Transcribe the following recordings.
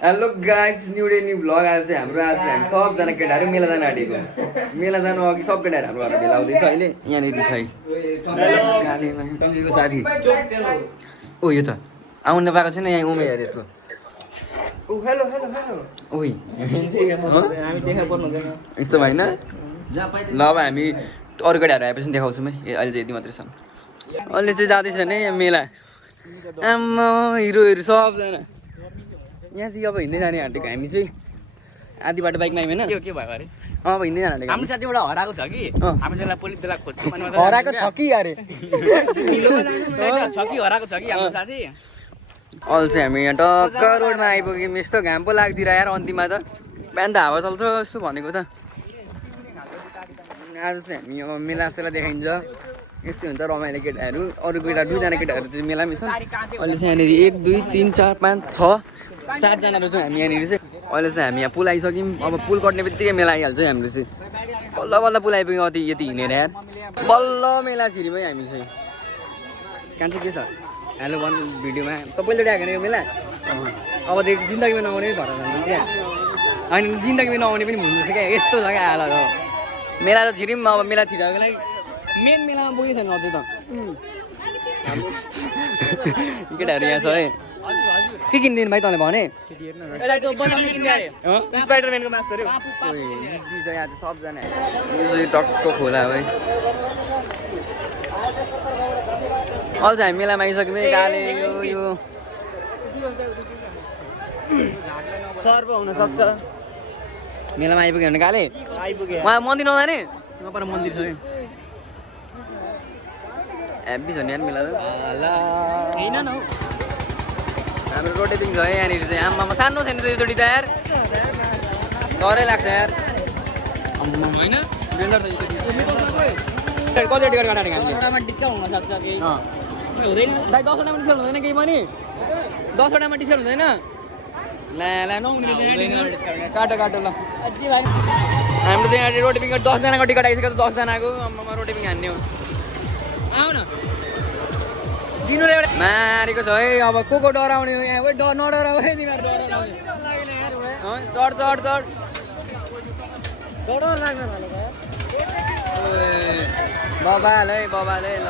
Hello guys, new day new blog. आज चाहिँ हाम्रो हामी सबजना केटाहरू मेला जान आँटेको। मेला जानु अघि सब केटाहरू हाम्रो घरमा भेला हुँदैछ अहिले यहाँनिर खै कालीमा साथी। ओ यो त आउनु पाएको छैन यहाँ उमेर हेर यसको। हेलो हेलो हेलो ओइ हामी देखा पर्नु हुँदैन यस्तो भएन। ल अब हामी अरू केटाहरू आएपछि देखाउँछौँ है। अहिले चाहिँ यति मात्रै छ। अहिले चाहिँ जाँदैछ नि मेला। आम्मा हिरोहरू सबजना यहाँदेखि अब हिँड्दै जाने आँटेको हामी चाहिँ। आधी बाटो बाइकमा आयौँ होइन। के भयो अरे अब हिँड्दै जानु आँटेको हाम्रो साथी एउटा हराएको छ कि हामी त्यसलाई पुलिस त्यसलाई खोज्छौँ हराएको छ कि अरे छ कि हराएको छ कि हाम्रो साथी अहिले चाहिँ हामी यहाँ टक्क रोडमा आइपुग्यौँ। यस्तो घाम पो लाग्दिरह यार अन्तिममा त। बिहान त हावा चल्छ यस्तो भनेको त। आज चाहिँ हामी अब मेला सेला देखाइन्छ। यस्तै हुन्छ रमाइलो केटाहरू। अरू केटा 2जना केटाहरू चाहिँ मेलामै छन्। अहिले चाहिँ यहाँनिर 1 2 3 4 5 6 7जना रहेछौँ हामी यहाँनिर चाहिँ। अहिले चाहिँ हामी यहाँ पुल आइसक्यौँ। अब पुल कट्ने बित्तिकै मेला आइहाल्छ हाम्रो चाहिँ। बल्ल बल्ल पुल आइपुग्यौँ अति यति हिँडेर यार। बल्ल मेला छिरीमै हामी चाहिँ। कहाँ चाहिँ के छ हेलो भन् भिडियोमा त पहिलोचोटि आएको यो मेला। अबदेखि जिन्दगीमा नआउने भएर जान्छ क्या। होइन जिन्दगीमा नआउने पनि हुनुहुन्छ क्या। यस्तो छ क्या हाल हो। मेला त छिरिम अब मेला छिराको लागि मेन मेलामा पुगेको छैन अझै त। केटाहरू यहाँ छ है। के किनिदिनु भाइ तँले भने स्पाइडरम्यानको मास्क अरे यहाँ सबजना टक्क खोला है। अहिले चाहिँ हामी मेलामा आइसक्यौँ है। काले यो सर्प हुन सक्छ मेलामा आइपुग्यो भने काले आइपुगे उहाँ मन्दिर नजाने वहाँ पर मन्दिर छ है। हेब्बी छ नि यार मेला त। हैन न हाम्रो रोटेपिङ छ है यहाँनिर चाहिँ। आम्मामा सानो छैन योचोटि त यार। डरै लाग्छ यार। आम्मा होइन डेन्जर छ योचोटि। कति टिकट काटेको हामीले? वटामा डिस्काउन्ट हुन सक्छ कि हुँदैन दाइ। 10 वटामा डिस्काउन्ट हुँदैन केही पनि? 10 वटामा डिस्काउन्ट हुँदैन? ला नहुने काटो काटो ल। हाम्रो चाहिँ यहाँ रोटेपिङ 10जनाको टिकट आइसक्यो। 10जनाको आम्मामा रोटेपिङ हान्ने हो। आऊ न दिनु रे एउटा मारेको छ है। अब को डराउने हो यहाँ? डर नडराउ है तिनीहरू डराउने। चढ चढ चढ बबाल है बबाल है। ल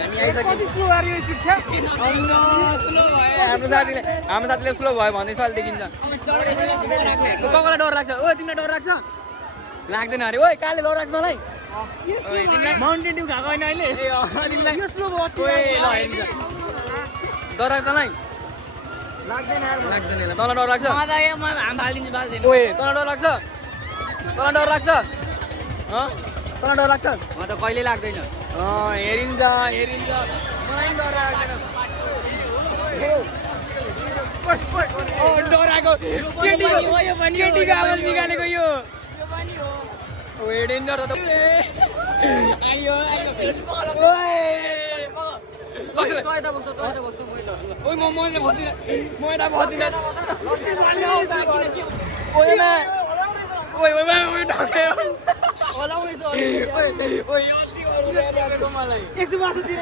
हामी आइसक्यौँ। हाम्रो साथीले स्लो भयो भन्दैछ अहिले देखिन्छ। कसलाई डर लाग्छ? ओ तिमीलाई डर लाग्छ? लाग्दैन अरे। ओ काले डर लाग्छ मलाई। माउन्टेन ड्यू खाएको होइन अहिले डर लाग्छ तँलाई? लाग्दैन तँलाई डर लाग्छ? ओए तँलाई डर लाग्छ? तँलाई डर लाग्छ? तँलाई डर लाग्छ? म त कहिले लाग्दैन हेरिन्छ हेरिन्छ मलाई पनि डर लाग्दैन। डराएको केटीको आवाज निकालेको यो डेन्जर छ त। आयो ओइ म भन्दिनँ म यता भन्दिनँ। ओएमा ओइ ओइ ओइ ढक्यो ओइ मलाई यसो मासु दिएर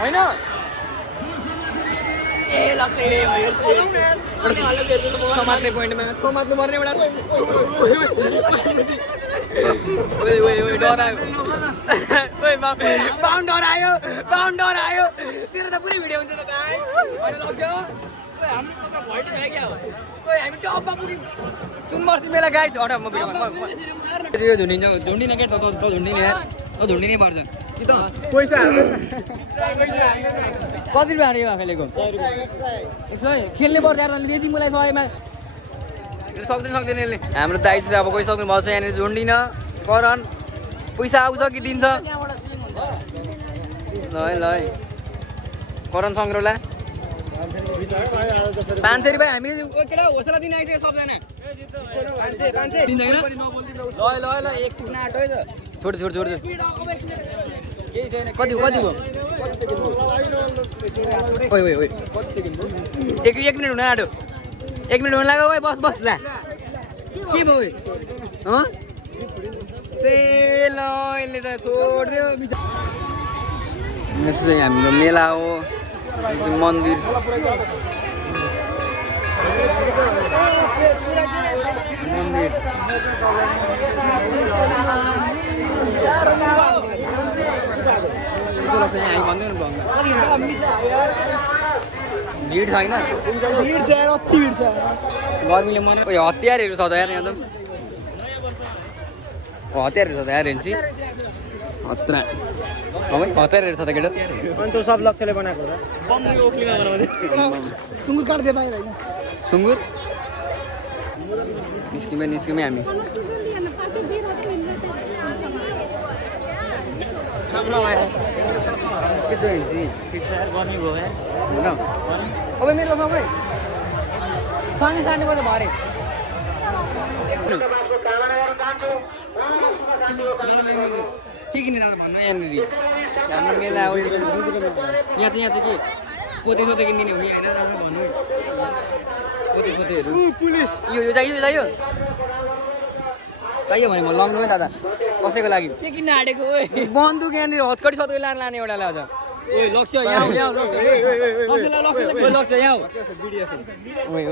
होइन समात्ने पोइन्टमा समात्नु पर्ने एउटा डरायो। बाउन्डर आयो बाउन्डर आयो। तेरो त पुरै भिडियो हुन्छ त भाइ। लग्यो हामी टपमा पुग्यौँ। सुनमर्सी मेला गाई छ म भिडियो झुन्डिन्छ झुन्डिने क्या त झुन्डिने यार। झुन्डिनै पर्छ कि त पैसा कति रुपियाँ अरे खेलेको? 100 खेल्ने पर्छ यार। यति मलाई 100मा सक्दैन यसले। हाम्रो दाइ चाहिँ अब गइसक्नु भएको छ यहाँनिर। झुन्डिन करन पैसा आउँछ कि दिन्छ? ल ल करन सङ्ग्रौला 500 रुपियाँ हामीले केटा होसला दिन आइसक्यो सबजना। छोड छोड छोड कति कति भयो? ओइ ओइ ओइ 1 मिनट हुन आँट्यो। 1 मिनट हुन लाग्यो। ओइ बस बस ला के भयो? ल यसले त छोडिदियो। यो चाहिँ हाम्रो मेला हो यो चाहिँ मन्दिर मन्दिर हामी भन्दैन भिड छैन गर्मीले मन हतियारहरू छ त यार यहाँ त हतियारहरू छ त यार हेर्छ हत्रा हतियारहरू छ त केटा अनि त्यो सब लक्ष्यले बनाएको हो सुँगुर काट्दै बाहिर होइन सुँगुर निस्किमै हामी के चाहिँ गर्मी भयो यार अब मेरो सबै सँगै सार्नु पर्छ भरे के किने जाँदा भन्नु यहाँनिर हाम्रो मेला हो यहाँ चाहिँ के पोते सोते किनिदिने हो कि होइन भन्नु पोते सोतेहरू पुलिस यो चाहियो भने म लग्नु है दादा कसैको लागि के किन्न आँटेको ओइ बन्दुक यहाँनिर हतकडी सतकडी लाने एउटाले अझ ओइ लक्ष्य यहाँ लक्ष्य यहाँ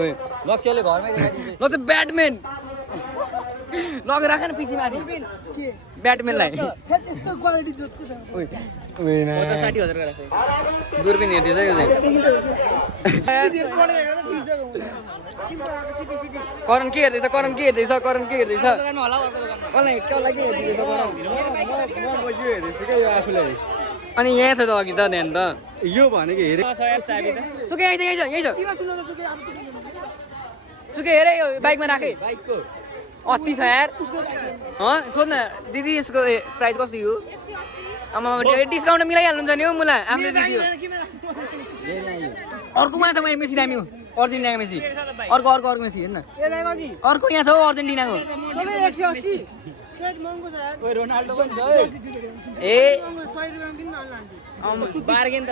ओइ लक्ष्यले घरमै देखाइदिन्छ ल त ब्याटम्यान लग राख न पिसी माथि ब्याटम्यानलाई त्यस्तो क्वालिटी जोतको छ 50-60,000 दूरबीन हेर्दैछ यो चाहिँ करण के हेर्दैछ अनि यहाँ छ त अघि त ध्यान त यो भनेको हेरे सुके यही छ सुके हेरे यो बाइकमा राखे अति छ यार सोध्न दिदी यसको प्राइस कस्तो हो आमा डिस्काउन्ट मिलाइहाल्नुहुन्छ नि हौ मुला आफ्नो दिदी हो अर्कोमा त मैले मेसी दामी हो अर्जेन्टिनाको मेसी अर्को मेसी हेर्न अर्को यहाँ छ हौ अर्जेन्टिनाको ए बार्गेन त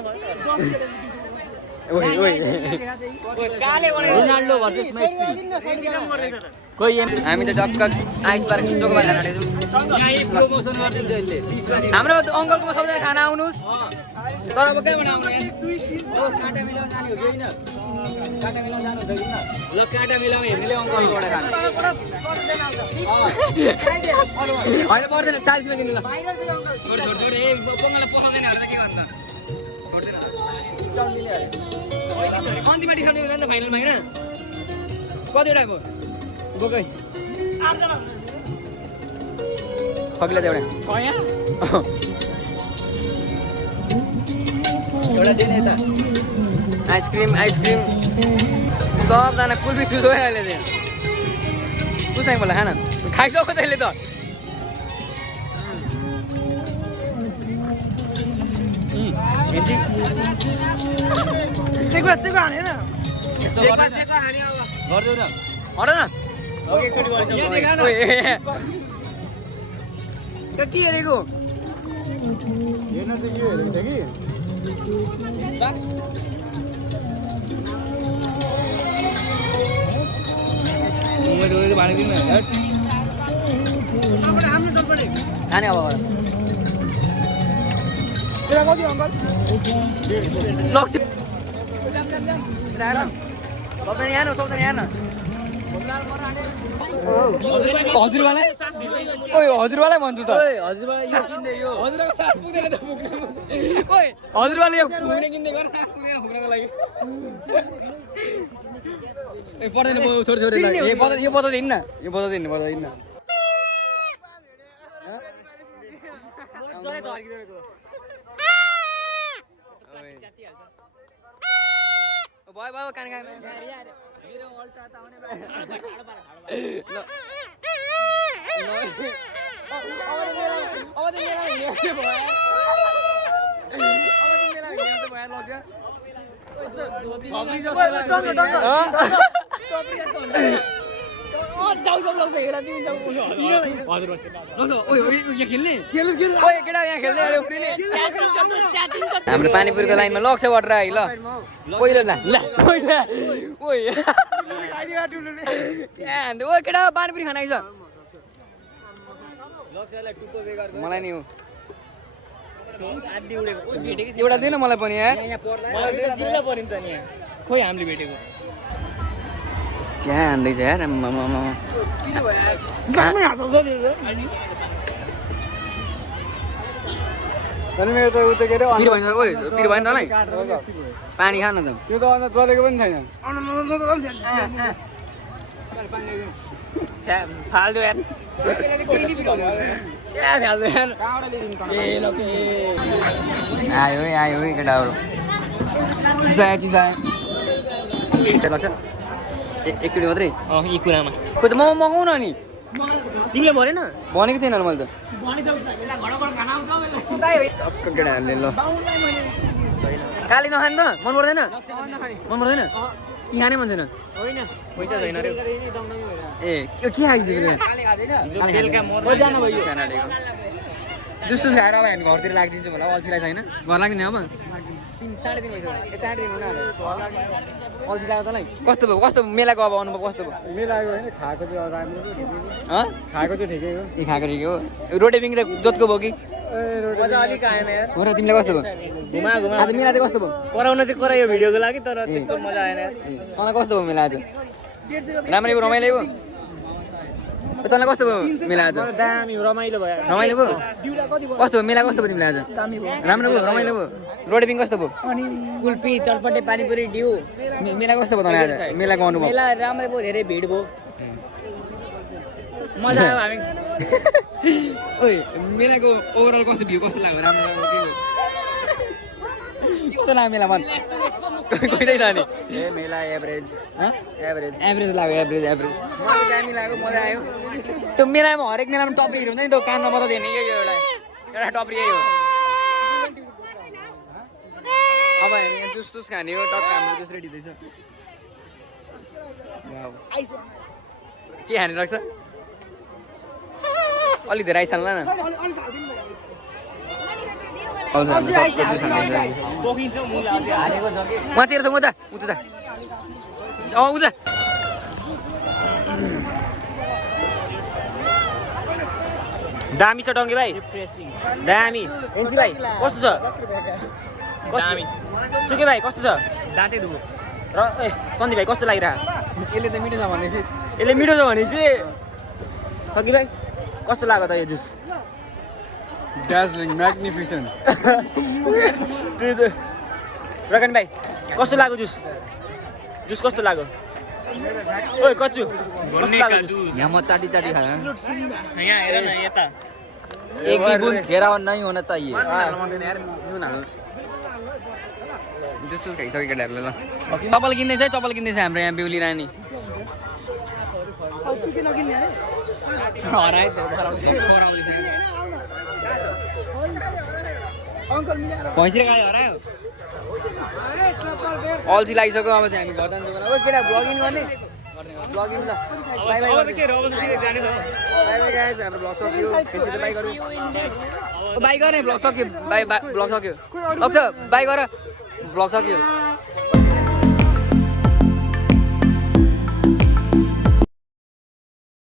रोनाल्डो भर्सेस मेसी हामी त टक्क आइस पार्क चोको बार खाना प्रमोसन गरिदिन्छ यसले हाम्रो अङ्कलकोमा सबैजना खाना आउनुहोस् तर अब कहाँबाट आउनु काँटा मिलाउन जाने हो कि होइन काँटा मिलाउन जानु हुन्छ कि ल काँटा मिलाउन हेर्नेले अङ्कलबाट खानु होइन पर्दैन 40 रुपियाँ दिनु ल छोड ए बङ्गाललाई पठाउँदैन के गर्छ छोड्दैन अन्तिममा डिस्काउन्ट दिनु नि त फाइनलमा होइन कतिवटा भयो बोकै खगिला त एउटा आइसक्रिम सबजना कुल्फी चुसो अहिले चाहिँ कुछ बोला खाना खाइसक्यो तैँले त हट न के हेरेको खाने अब हजुरवालै भन्छु त हजुरवाले यो पुग्ने किन्ने गरेर सास पुग्दैन फुक्नको लागि ए पर्दैन छोरी यो बताइदिनु न भयो कान मेरो अल्टा त आउने हाम्रो पानीपुरीको लाइनमा लग्छ वाटर आइ ल पहिलो केटा पानीपुरी खाना आइछ मलाई नि हो आदि उडेको ओ भेटेको एउटा दिनु मलाई पनि यार मलाई त जिल्ला पर्यो नि त नि यहाँ खोइ हामीले भेटेको क्या हान्दैछ यार आम्मामा अनि मेरो त उता के अरे पिर भएन ओइ पिर भएन तँलाई पानी खान त त्यो त अन्त चलेको पनि छैन फाल्दो यार क्या फ्याल्दो यार आयो है केटाहरू चिसायो लाग्छ एकचोटि मात्रै यी कुरामा खोइ त म मगाउ न नि तिमीले भरेन भनेको थिएन मैले त टक्क केटाहरूले ल काली नखाने त मन पर्दैन कि खाने मन छैन होइन पैसा छैन रे ए के खाइदियो बेलुका जुस खाएर अब हामी घरतिर लाग्दिन्छौँ होला अल्छीलाई छैन घर लाग्ने अब 3-3.5 भइसक्यो 3.5 दिन हुन आयो अल्छी लाग्यो तँलाई कस्तो मेलाको अब अनुभव कस्तो भयो मिलाएको होइन खाएको चाहिँ राम्रो खाएको चाहिँ ठिकै हो ए खाएको ठिकै हो रोटे पिङ त जोतको भयो कि मजा अलिक आएन यार हो र तिमीलाई कस्तो भयो घुमा आज मेला चाहिँ कस्तो भयो कराउन चाहिँ करायो भिडियोको लागि तर त्यस्तो मजा आएन तँलाई कस्तो भयो मेला आज राम्रै भयो रमाइलो भयो तँलाई कस्तो भयो मेला आज दामी रमाइलो भयो रमाइलो भयो कस्तो भयो मेला कस्तो भयो तिमीलाई आज राम्रो भयो रमाइलो भयो रोटे पिङ कस्तो भयो कुल्फी चटपटे पानीपुरी डिउ मेला कस्तो भयो तँलाई आज मेलाको अनुभव मेला राम्रै भयो धेरै भिड भयो मजा आयो हामी ओइ मेलाको ओभरअल कस्तो भ्यू कस्तो लाग्यो राम्रो के हो कस्तो लाग्यो मेला मन कोही छैन नि ए मेला एभरेज एभरेज लाग्यो एभरेज मलाई दामी लाग्यो मजा आयो त्यो मेलामा हरेक मेलामा टप्रीहरू हुन्छ नि त्यो कानमा मात्रै दिने यही हो एउटा टप्री यही हो अब हामी यहाँ जुस खाने हो टक्क हाम्रो जुस रेडी हुँदैछ के खाने लाग्छ अलिक धेरै आइसल्ला न माथि त उता उता दामी छ डङ्गे भाइ दामी एनसी भाइ कस्तो छ दामी सुके भाइ कस्तो छ दाँते दुखो र ए सन्दीप भाइ कस्तो लागिरहेको यसले त मिठो छ भने चाहिँ यसले मिठो छ भने चाहिँ सकी भाइ कस्तो लाग्यो त यो जुस दार्जिलिङ म्याग्निफिसेन्ट रकन भाइ कस्तो लाग्यो जुस कस्तो लाग्यो ओइ कच्चु यहाँ म चाटी खाएँ यहाँ हेर न यता एक भी बूंद घेरा नहीं होना चाहिए जुस खाइसक्यो केटाहरूले ल चप्पल किन्दैछ हाम्रो यहाँ बेहुली रानी भैँसीले गाडी हरायो अल्छी लागिसक्यो अब चाहिँ हामी घर जान्छौँ भने ओ केटा भ्लगिङ गर्ने भ्लगिङ त बाई बाई बाई गाइस हाम्रो भ्लग सक्यो फेरि त बाई गरौँ बाई गर्ने भ्लग सक्यो बाई भ्लग सक्यो सक्छ बाई गर भ्लग सक्यो